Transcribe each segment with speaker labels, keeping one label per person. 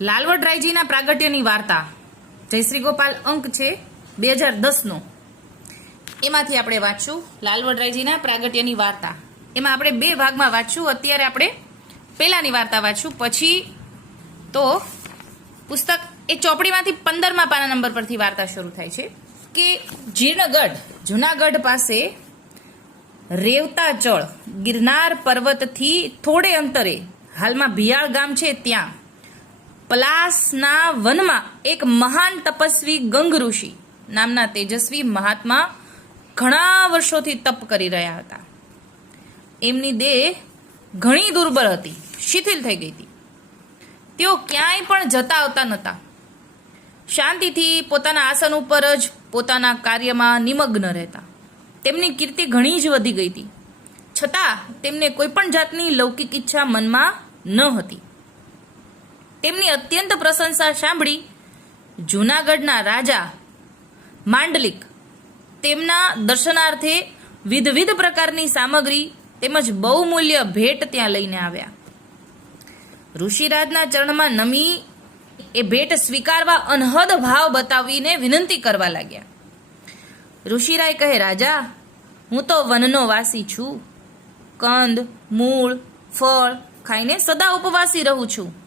Speaker 1: લાલવડરાયજીના પ્રાગટ્યની વાર્તા જયશ્રી ગોપાલ અંક છે બે હજાર દસનો એમાંથી આપણે વાંચશું લાલવડરાયજીના પ્રાગટ્યની વાર્તા. એમાં આપણે બે ભાગમાં વાંચશું. અત્યારે આપણે પહેલાની વાર્તા વાંચશું. પછી તો પુસ્તક એ ચોપડીમાંથી પંદરમા પાના નંબર પરથી વાર્તા શરૂ થાય છે કે જીર્ણગઢ, જુનાગઢ પાસે રેવતા ચળ ગિરનાર પર્વતથી થોડે અંતરે, હાલમાં ભિયાળ ગામ છે ત્યાં પલાસના વનમાં એક મહાન તપસ્વી ગંગ ઋષિ નામના તેજસ્વી મહાત્મા ઘણા વર્ષોથી તપ કરી રહ્યા હતા. એમની દેહ ઘણી દુર્બળ હતી, શિથિલ થઈ ગઈ હતી. તેઓ ક્યાંય પણ જતા આવતા નહોતા. શાંતિથી પોતાના આસન ઉપર જ પોતાના કાર્યમાં નિમગ્ન રહેતા. તેમની કીર્તિ ઘણી જ વધી ગઈ હતી. છતાં તેમને કોઈ પણ જાતની લૌકિક ઈચ્છા મનમાં ન હતી. તેમની અત્યંત પ્રશંસા સાંભળી જૂનાગઢના રાજા માંડલિક તેમના દર્શનાર્થે વિધવિધ પ્રકારની સામગ્રી તેમજ બહુમૂલ્ય ભેટ ત્યાં લઈને આવ્યા. ઋષિરાજના ચરણમાં નમી એ ભેટ સ્વીકારવા અનહદ ભાવ બતાવીને વિનંતી કરવા લાગ્યા. ઋષિરાય કહે, રાજા, હું તો વનનો વાસી છું. કંદ, મૂળ, ફળ ખાઈને સદા ઉપવાસી રહું છું.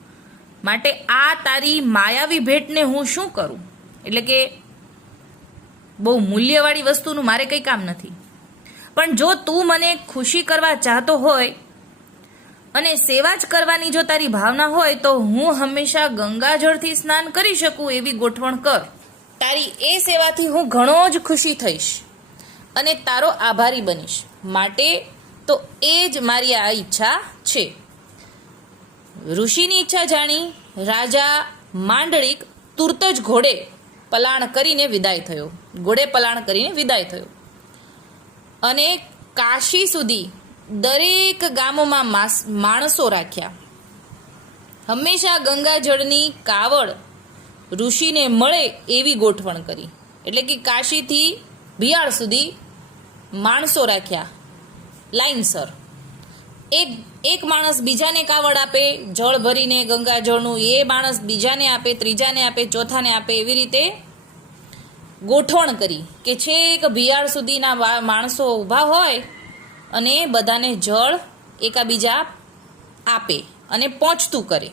Speaker 1: માટે આ તારી માયાવી ભેટને હું શું કરું? એટલે કે બહુ મૂલ્યવાળી વસ્તુનું મારે કંઈ કામ નથી. પણ જો તું મને ખુશી કરવા ચાહતો હોય અને સેવા જ કરવાની જો તારી ભાવના હોય તો હું હંમેશા ગંગાજળથી સ્નાન કરી શકું એવી ગોઠવણ કર. તારી એ સેવાથી હું ઘણો જ ખુશી થઈશ અને તારો આભારી બનીશ. માટે તો એ જ મારી આ ઈચ્છા છે. ઋષિની ઈચ્છા જાણી રાજા માંડળિક તુરત જ ઘોડે પલાણ કરીને વિદાય થયો. ઘોડે પલાણ કરીને વિદાય થયો. અને કાશી સુધી દરેક ગામોમાં માણસો રાખ્યા. હંમેશા ગંગાજળની કાવડ ઋષિને મળે એવી ગોઠવણ કરી. એટલે કે કાશીથી બિહાર સુધી માણસો રાખ્યા. લાઈનસર. એક એક માણસ બીજાને કાવડ આપે, જળ ભરીને ગંગાજળનું એ માણસ બીજાને આપે, ત્રીજાને આપે, ચોથાને આપે, એવી રીતે ગોઠવણ કરી કે છેક ભિયાળ સુધીના માણસો ઊભા હોય અને બધાને જળ એકાબીજા આપે અને પહોંચતું કરે.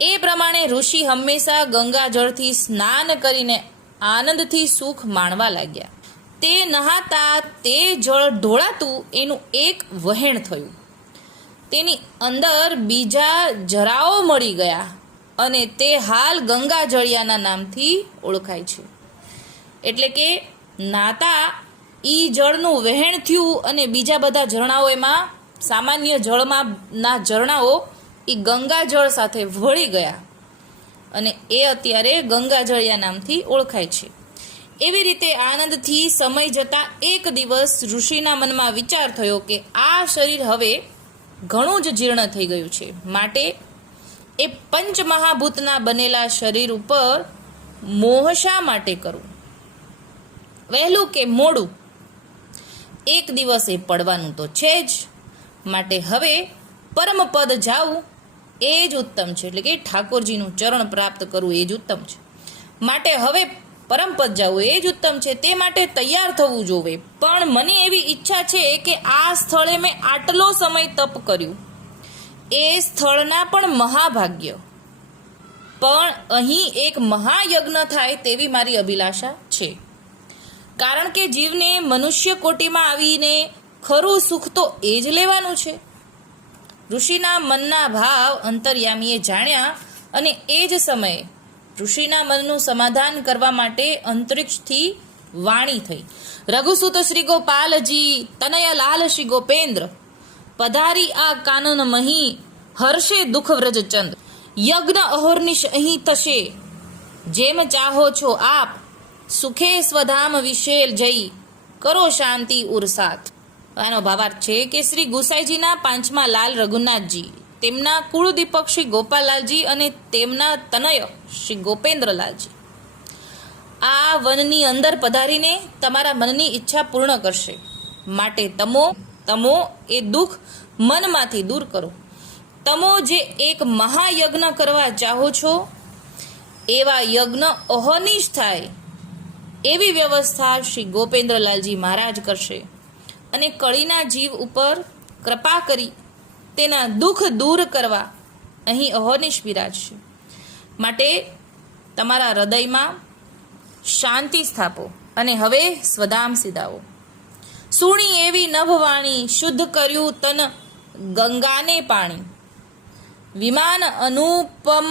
Speaker 1: એ પ્રમાણે ઋષિ હંમેશા ગંગાજળથી સ્નાન કરીને આનંદથી સુખ માણવા લાગ્યા. તે નહાતા તે જળ ઢોળાતું એનું એક વહેણ થયું. તેની અંદર બીજા જરાઓ મળી ગયા અને તે હાલ ગંગા જળિયાના નામથી ઓળખાય છે. એટલે કે નાતા ઈ જળનું વહેણ થયું અને બીજા બધા ઝરણાઓ એમાં, સામાન્ય જળમાં ના ઝરણાઓ એ ગંગા જળ સાથે ભળી ગયા અને એ અત્યારે ગંગાજળિયા નામથી ઓળખાય છે. એવી રીતે આનંદથી સમય જતાં એક દિવસ ઋષિના મનમાં વિચાર થયો કે આ શરીર હવે ઘણું જ જીર્ણ થઈ ગયું છે. માટે એ પંચમહાભૂતના બનેલા શરીર ઉપર મોહ શા માટે કરવું વહેલું કે મોડું? એક દિવસ એ પડવાનું તો છે જ. માટે હવે પરમપદ જાવું એ જ ઉત્તમ છે. એટલે કે ઠાકોરજીનું ચરણ પ્રાપ્ત કરવું એ જ ઉત્તમ છે. માટે હવે પરમપદ જવું એ જ ઉત્તમ છે, તે માટે તૈયાર થવું જોવે. પણ મને એવી ઈચ્છા છે કે આ સ્થળે મેં આટલો સમય તપ કર્યું. એ સ્થળના પણ મહાભાગ્ય. પણ અહીં એક મહાયજ્ઞ થાય તેવી મારી અભિલાષા છે. કારણ કે જીવને મનુષ્ય કોટીમાં આવીને ખરું સુખ તો એ જ લેવાનું છે. ઋષિના મનના ભાવ અંતર્યામીએ જાણ્યા અને એ જ સમયે ઋષિના મનનું સમાધાન કરવા માટે અંતરિક્ષથી વાણી થઈ. રઘુસુત શ્રી ગોપાલજી, તનય લાલ શ્રી ગોપેન્દ્ર, પધારી આ કાનન મહી, હર્ષે દુઃખ વ્રજચંદ યજ્ઞ અહોર્નિશ અહીં થશે. જેમ ચાહો છો આપ, સુખે સ્વધામ વિશેલ જઈ કરો શાંતિ ઉરસાત આનો ભાવાર્થ છે કે શ્રી ગુસાઈજીના પાંચમા લાલ રઘુનાથજી. તેમના કુળદીપક શ્રી ગોપાલાલજી અને તેમના તનય શ્રી ગોપેન્દ્રલાલજી. આ વનની અંદર પધારીને તમારા મનની ઈચ્છા પૂર્ણ કરશે. માટે તમો તમો એ દુઃખ મનમાંથી દૂર કરો. તમો જે એક મહાયજ્ઞ કરવા ચાહો છો, એવા યજ્ઞ અહનિશ થાય એવી વ્યવસ્થા શ્રી ગોપેન્દ્રલાલજી મહારાજ કરશે. અને કળીના જીવ ઉપર કૃપા કરી તેના દુઃખ દૂર કરવા અહીં અહોનિશ બિરાજશે માટે તમારા હૃદયમાં શાંતિ સ્થાપો અને હવે સ્વધામ સીધાવો સુણી એવી નભવાણી શુદ્ધ કર્યું તન ગંગાને પાણી. વિમાન અનુપમ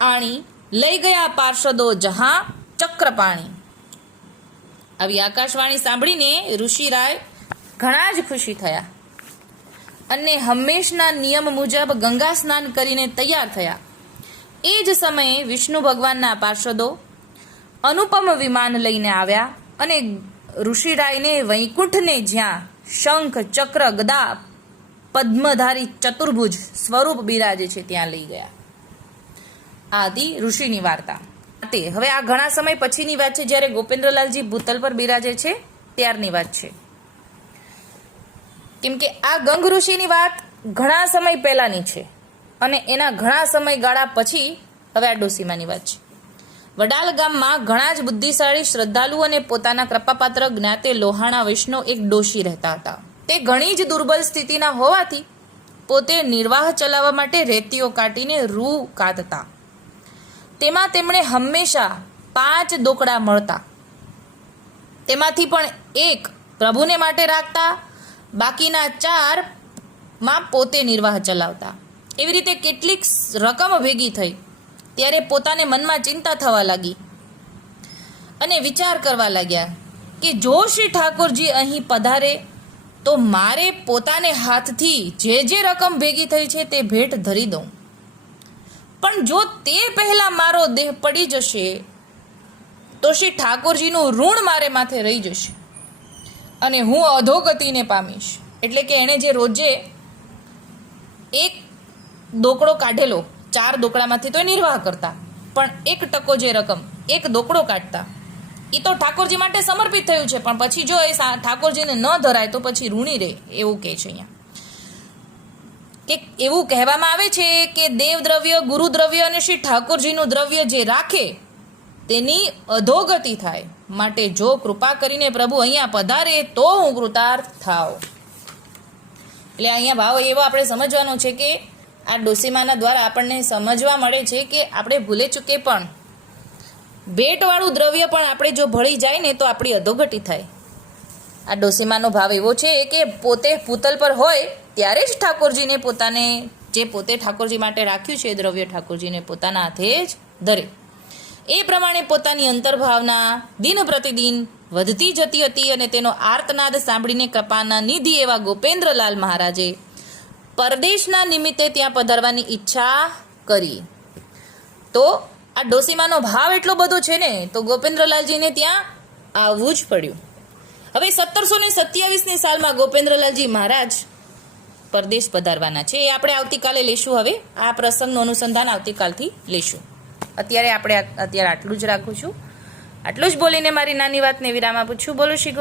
Speaker 1: આણી લઈ ગયા પાર્ષદો જહા ચક્રપાણી આવી આકાશવાણી સાંભળીને ઋષિરાય ઘણા જ ખુશી થયા. અને હંમેશના નિયમ મુજબ ગંગા સ્નાન કરીને તૈયાર થયા. એ જ સમયે વિષ્ણુ ભગવાનના પાર્ષદો અનુપમ વિમાન લઈને આવ્યા અને ઋષિરાયને વૈકુંઠને જ્યાં શંખ, ચક્ર, ગદા, પદ્મધારી, ચતુર્ભુજ સ્વરૂપ બિરાજે છે ત્યાં લઈ ગયા. આદિ ઋષિની વાર્તા. તે હવે આ ઘણા સમય પછીની વાત છે, જ્યારે ગોપેન્દ્રલાલજી ભૂતલ પર બિરાજે છે, ત્યારની વાત છે. કેમ કે આ ગંગ ઋષિની વાત ઘણા સમય પહેલાની છે અને એના ઘણા સમયગાળા પછી હવે આ ડોસીમાની વાત છે. વડાલ ગામમાં ઘણા જ બુદ્ધિશાળી, શ્રદ્ધાળુ અને પોતાના કૃપાપાત્ર જ્ઞાતે લોહાણા વૈષ્ણવ એક ડોશી રહેતા હતા. તે ઘણી જ દુર્બલ સ્થિતિના હોવાથી પોતે નિર્વાહ ચલાવવા માટે રેતીઓ કાઢીને રૂ કાઢતા. તેમાં તેમણે હંમેશા પાંચ દોકડા મળતા. તેમાંથી પણ એક પ્રભુને માટે રાખતા બાકીના ચારમાં પોતે નિર્વાહ ચલાવતા. એવી રીતે કેટલીક રકમ ભેગી થઈ. ત્યારે પોતાને મનમાં ચિંતા થવા લાગી. અને વિચાર કરવા લાગ્યા કે જો શ્રી ઠાકોરજી અહીં પધારે, તો મારે પોતાને હાથથી જે જે રકમ ભેગી થઈ છે તે ભેટ ધરી દઉં. પણ જો તે પહેલાં મારો દેહ પડી જશે, તો શ્રી ઠાકોરજીનું ઋણ મારે માથે રહી જશે. અને હું અધોગતિને પામીશ. એટલે કે એણે જે રોજે એક દોકડો કાઢેલો, ચાર દોકડામાંથી તો એ નિર્વાહ કરતા, પણ એક ટકો જે રકમ, એક દોકડો કાઢતા એ તો ઠાકોરજી માટે સમર્પિત થયું છે, પણ પછી જો એ ઠાકોરજીને ન ધરાય તો પછી ઋણી રહે એવું કહે છે અહીંયા. કે એવું કહેવામાં આવે છે કે દેવ દ્રવ્ય, ગુરુ દ્રવ્ય અને શ્રી ઠાકોરજીનું દ્રવ્ય જે રાખે, તેની અધોગતિ થાય. માટે જો કૃપા કરીને પ્રભુ અહીંયા પધારે, તો હું કૃતાર્થ થાવ. એટલે અહીંયા ભાવ એવો આપણે સમજવાનો છે કે આ ડોસીમાના દ્વારા આપણને સમજવા મળે છે કે આપણે ભૂલે ચૂકે પણ. ભેટવાળું દ્રવ્ય પણ આપણે જો ભળી જાય ને તો આપણી અધોગતિ થાય. આ ડોસીમાનો ભાવ એવો છે કે પોતે પૂતલ પર હોય ત્યારે જ ઠાકોરજીને પોતાને, જે પોતે ઠાકોરજી માટે રાખ્યું છે એ દ્રવ્ય ઠાકોરજીને પોતાના હાથે જ ધરે. એ પ્રમાણે પોતાની અંતર્ભાવના દિન પ્રતિદિન વધતી જતી હતી અને તેનો આર્તનાદ સાંભળીને કપાના નિધિ એવા ગોપેન્દ્રલાલ મહારાજે પરદેશના નિમિત્તે ત્યાં પધારવાની ઈચ્છા કરી. તો આ ડોસીમાનો ભાવ એટલો બધો છે ને, તો ગોપેન્દ્રલાલજીને ત્યાં આવવું જ પડ્યું. હવે સત્તરસો ને સત્યાવીસની સાલમાં ગોપેન્દ્રલાલજી મહારાજ પરદેશ પધારવાના છે. એ આપણે આવતીકાલે લેશું હવે. આ પ્રસંગનું અનુસંધાન આવતીકાલથી લેશું. અત્યારે આપણે અત્યારે આટલું જ રાખું છું. આટલું જ બોલીને મારી નાની વાતને વિરામ આપું છું. બોલો ગોપ-